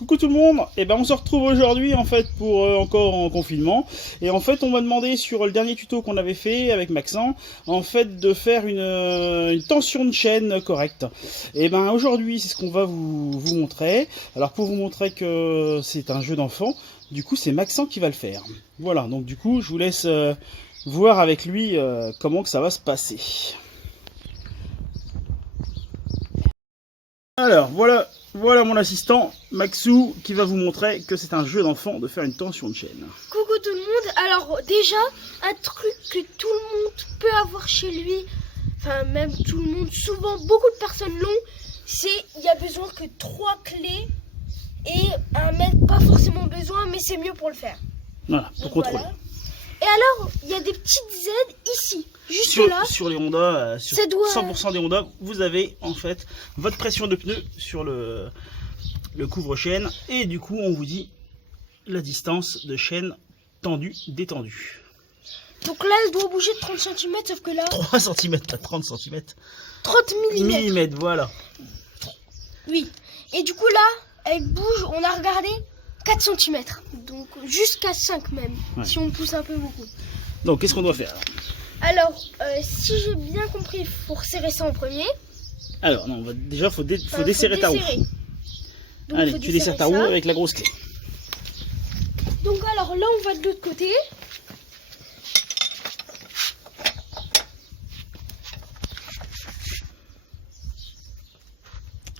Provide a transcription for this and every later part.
Coucou tout le monde, et ben on se retrouve aujourd'hui en fait pour encore en confinement et en fait on m'a demandé sur le dernier tuto qu'on avait fait avec Maxent en fait de faire une tension de chaîne correcte. Et ben aujourd'hui c'est ce qu'on va vous montrer. Alors pour vous montrer que c'est un jeu d'enfant, du coup c'est Maxent qui va le faire. Voilà, donc du coup je vous laisse voir avec lui comment que ça va se passer. Alors voilà mon assistant Maxou qui va vous montrer que c'est un jeu d'enfant de faire une tension de chaîne. Coucou tout le monde. Alors déjà, un truc que tout le monde peut avoir chez lui, enfin même tout le monde, souvent beaucoup de personnes l'ont, c'est il y a besoin que 3 clés et un mètre, pas forcément besoin, mais c'est mieux pour le faire. Voilà, pour Donc, contrôler. voilà. Et alors, il y a des petites aides ici, juste là. Sur les Honda, sur Ça doit... 100% des Honda, vous avez en fait votre pression de pneu sur le couvre-chaîne et du coup on vous dit la distance de chaîne tendue, détendue. Donc là, elle doit bouger de 30 cm, sauf que là... 3 cm, pas 30 cm. 30 mm. Millimètres, voilà. Oui. Et du coup là, elle bouge, on a regardé 4 cm. Donc jusqu'à 5 même, Ouais. si on pousse un peu beaucoup. Donc qu'est-ce qu'on doit faire Alors, si j'ai bien compris, il faut resserrer ça en premier. Alors non, déjà faut Enfin, desserrer ta roue. Donc, Allez, faut tu desserres ta desserrer roue ça. avec la grosse clé. Donc alors là, on va de l'autre côté.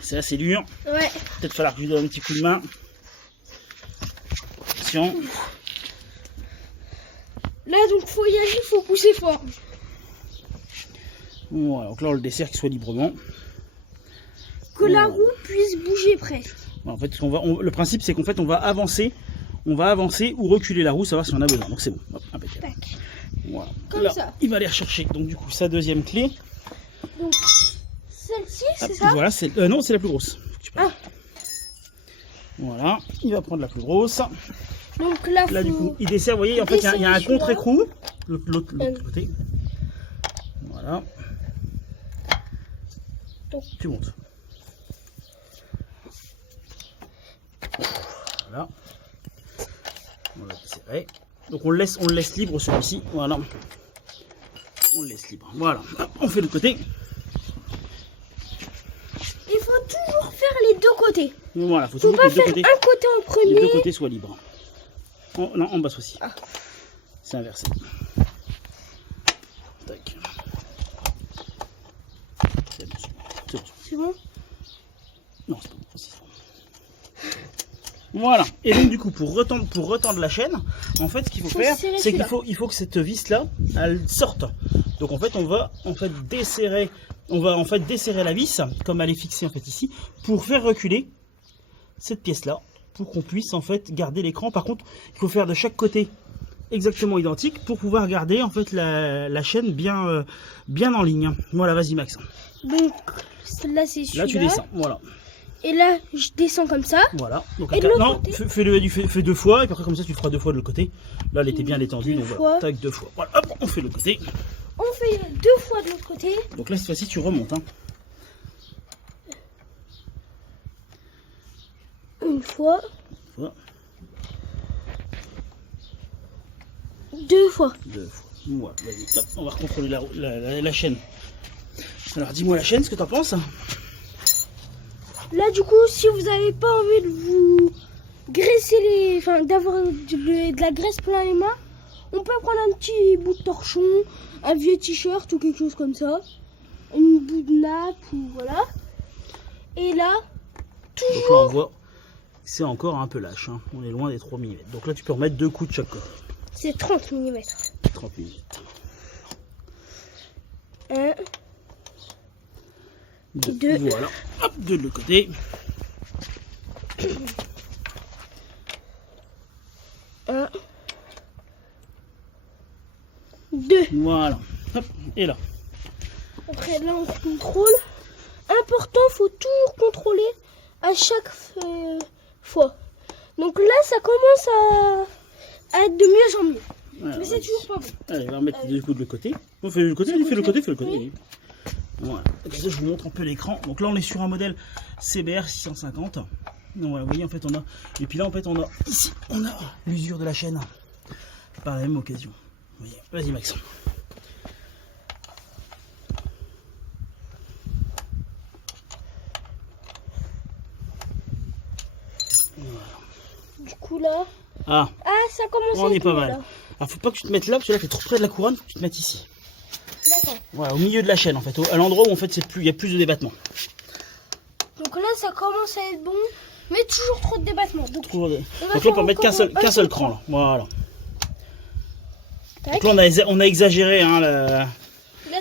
C'est assez dur. Ouais. Peut-être falloir que je lui donne un petit coup de main. Attention. Là, donc faut y aller, faut pousser fort. Voilà, donc là on le dessert qu'il soit librement. Que la roue puisse bouger presque. En fait, le principe c'est qu'en fait on va avancer ou reculer la roue, savoir si on a besoin. Donc c'est bon. Hop, impeccable. Tac. Voilà. Comme Là, ça. il va aller rechercher donc du coup sa deuxième clé. Donc celle-ci, Hop, c'est ça? voilà, non, c'est la plus grosse. Faut que tu prennes. Ah. Voilà, il va prendre la plus grosse. Donc là, Là du faut... coup, il dessert, vous voyez, en fait il y a un desserrer celui-là. contre-écrou, l'autre côté. Voilà. Donc. Tu montes. Voilà. On va desserrer. Donc on le laisse libre celui-ci. Voilà. On le laisse libre. Voilà. Hop, on fait de l'autre côté. Il faut toujours faire les deux côtés. Voilà, faut Faut toujours pas que les deux faire côtés, un côté en les deux premier. côtés soient libres. Non, en bas aussi. Ah. C'est inversé. Tac. C'est bon. C'est bon. C'est bon? Non, c'est pas bon. C'est bon. Voilà. Et donc du coup, pour retendre la chaîne, en fait, ce qu'il faut faire, serrer c'est qu'il celui-là. faut que cette vis là, elle sorte. Donc en fait, on va desserrer la vis comme elle est fixée en fait ici, pour faire reculer cette pièce là, pour qu'on puisse en fait garder l'écran. Par contre, il faut faire de chaque côté exactement identique pour pouvoir garder en fait la chaîne bien en ligne. Voilà, vas-y Max. Donc là, c'est celui-là. Là tu descends. Voilà. Et là, je descends comme ça. Voilà. Donc, Et de l'autre non, côté fais 2 fois, et puis après comme ça tu le feras 2 fois de l'autre côté. Là elle était bien détendue, Deux donc fois. voilà. Tac, 2 fois. Voilà, hop, on fait de l'autre côté. On fait 2 fois de l'autre côté. Donc là cette fois-ci tu remontes. Hein. Une fois. Voilà. 2 fois. 2 fois. Voilà, vas-y. Hop, on va recontrôler la chaîne. Alors dis-moi la chaîne, ce que t'en penses. Là, du coup, si vous n'avez pas envie de vous graisser les... Enfin, d'avoir de la graisse plein les mains, on peut prendre un petit bout de torchon, un vieux t-shirt ou quelque chose comme ça. Une bout de nappe ou voilà. Et là, Donc là on voit, c'est encore un peu lâche. Hein. On est loin des 3 mm. Donc là tu peux remettre 2 coups de chaque côté. c'est 30 mm. 30 mm. 1, 2. Deux. Voilà. Hop, 2 de l'autre côté. 1, 2. Voilà. Hop, et là. Après, là, on contrôle. Important, faut toujours contrôler à chaque fois. Donc là, ça commence à être de mieux en mieux. Voilà, Mais c'est vas-y. toujours pas bon. Allez, on va remettre les 2 coups de l'autre côté. On fait le côté, fais le côté, fais le côté. Voilà. Comme ça, je vous montre un peu l'écran. Donc là, on est sur un modèle CBR 650. Donc voilà, vous voyez en fait on a, et puis là en fait on a ici, on a l'usure de la chaîne par la même occasion. Vous voyez, vas-y Max. Du coup là. Ah, Ça commence à on est être pas bon, mal. là. Alors faut pas que tu te mettes là parce que là t'es trop près de la couronne, faut que tu te mettes ici. D'accord. Voilà, au milieu de la chaîne en fait, à l'endroit où en fait il y a plus de débattement. Donc là ça commence à être bon, mais toujours trop de débattement. Donc, Donc là on faire peut mettre qu'un encore seul cran là. Voilà. Tac. Donc là on a exagéré hein, La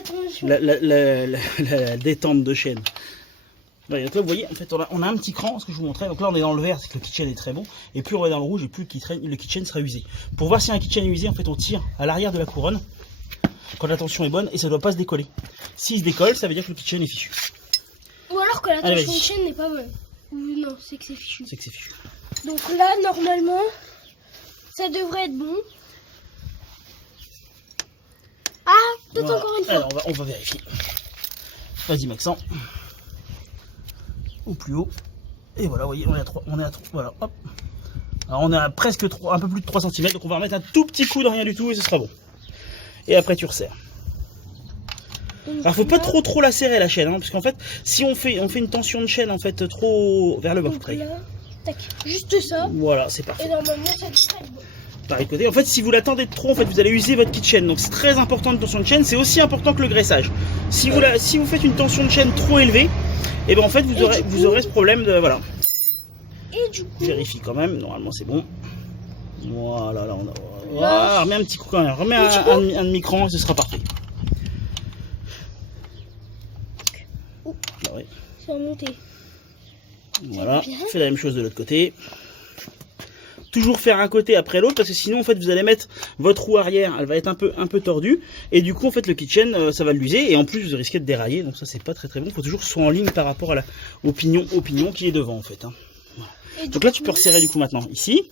tension. la détente de chaîne. Ouais, donc là vous voyez en fait on a un petit cran, ce que je vous montrais. Donc là on est dans le vert, c'est que le kitchen est très bon. Et plus on est dans le rouge et plus le kitchen sera usé. Pour voir si un kitchen est usé, en fait on tire à l'arrière de la couronne quand la tension est bonne et ça ne doit pas se décoller. S'il se décolle, ça veut dire que le kitchen est fichu. Ou alors que la Allez, tension de vas-y. chaîne n'est pas bonne. Ou non, c'est que c'est fichu. C'est que c'est fichu. Donc là normalement ça devrait être bon. Ah, peut-être Voilà. encore une fois. Alors on va vérifier. Vas-y Maxent. Au plus haut. Et voilà, vous voyez, on est à 3. Voilà, hop. Alors on est à presque 3, un peu plus de 3 cm. Donc on va remettre un tout petit coup de rien du tout et ce sera bon. Et après tu resserres. Donc Alors faut pas là- trop la serrer la chaîne, hein, parce qu'en fait, si on fait une tension de chaîne en fait trop vers le bas, Donc près. là, tac, juste ça. Voilà, c'est Et parfait. normalement ça devrait être bon. Par le côté. En fait, si vous l'attendez de trop, en fait, vous allez user votre kitchen. Donc c'est très important une tension de chaîne. C'est aussi important que le graissage. Si vous faites une tension de chaîne trop élevée, et ben en fait vous aurez ce problème de voilà. Et du coup, Vérifie quand même. Normalement c'est bon. Voilà, là on a. Voilà, remets un petit coup quand même. Remets un demi-cran et ce sera parfait. Bah ouais. ça a monté. Voilà, Bien. fais la même chose de l'autre côté. Toujours faire un côté après l'autre parce que sinon en fait vous allez mettre votre roue arrière, elle va être un peu tordue et du coup en fait le kitchen ça va l'user et en plus vous risquez de dérailler donc ça c'est pas très bon. Il faut toujours que ce soit en ligne par rapport à au pignon qui est devant en fait. Hein. Voilà. Et Donc là tu peux resserrer du coup maintenant ici.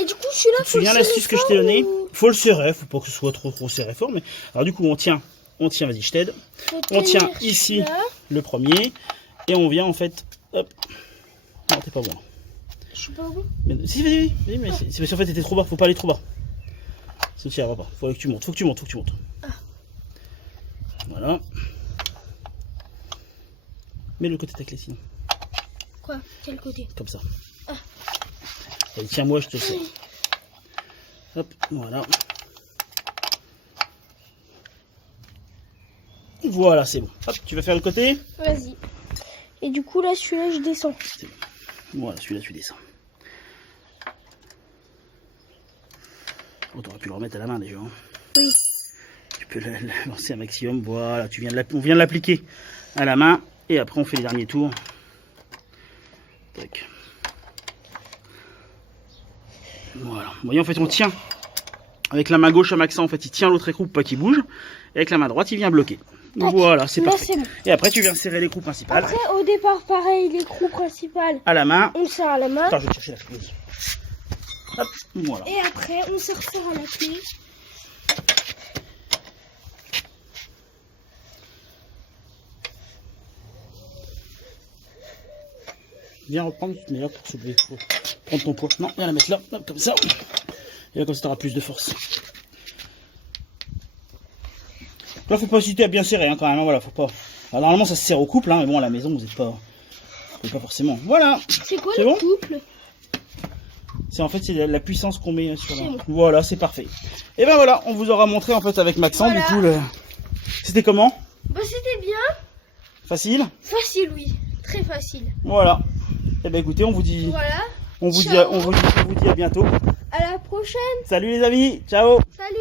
Et du coup, celui-là, Tu te souviens l'astuce que je t'ai donnée? Faut le serrer, faut pas que ce soit trop serré fort mais alors du coup on tient, vas-y je t'aide. On tient ici le premier et on vient en fait hop. Non, t'es pas bon. Je suis pas bon. Mais, si, vas-y, mais c'est parce qu'en fait t'étais trop bas, faut pas aller trop bas. Ça t'y arrivera pas, faut que tu montes, faut que tu montes. Ah. Voilà. Mets le côté de ta clé sinon, Quoi? Quel côté? comme ça. Ah. Allez, tiens-moi, je te le sers. Hop, voilà. Voilà, c'est bon. Hop, tu vas faire le côté. Vas-y. Et du coup, là, celui-là, je descends. Voilà, celui-là, tu descends. Oh, t'aurais pu le remettre à la main déjà. Hein. Oui. Tu peux le lancer un maximum. Voilà, on vient de l'appliquer à la main. Et après, on fait les derniers tours. Tac. Voilà. Vous voyez, en fait, on tient. Avec la main gauche à Maxent, en fait, il tient l'autre écrou pour pas qu'il bouge. Et avec la main droite, il vient bloquer. Tac. Voilà, c'est Là, parfait. c'est bon. Et après, tu viens serrer l'écrou principal. Après, au départ, pareil, l'écrou principal, À la main. on le serre à la main. Attends, je vais te chercher la clé. Hop, voilà. Et après, on se resserre à la clé. Viens reprendre, mais là pour soulever, faut prendre ton poids. Non, viens la mettre là, hop, comme ça. Et là, comme ça, tu auras plus de force. Là, faut pas hésiter à bien serrer, hein, quand même. Hein, voilà, faut pas. Alors, normalement, ça se serre au couple, hein, mais bon, à la maison, vous n'êtes pas forcément. Voilà. C'est quoi C'est le bon couple? C'est en fait c'est la puissance qu'on met sur la. C'est bon. Voilà, c'est parfait. Et ben voilà, on vous aura montré en fait avec Maxent. Voilà. Du coup, c'était comment? Bah, c'était bien. Facile. Facile, oui. Très facile. Voilà. Et ben écoutez, on vous dit, Voilà. on vous dit Ciao. à bientôt. À la prochaine. Salut les amis, ciao. Salut.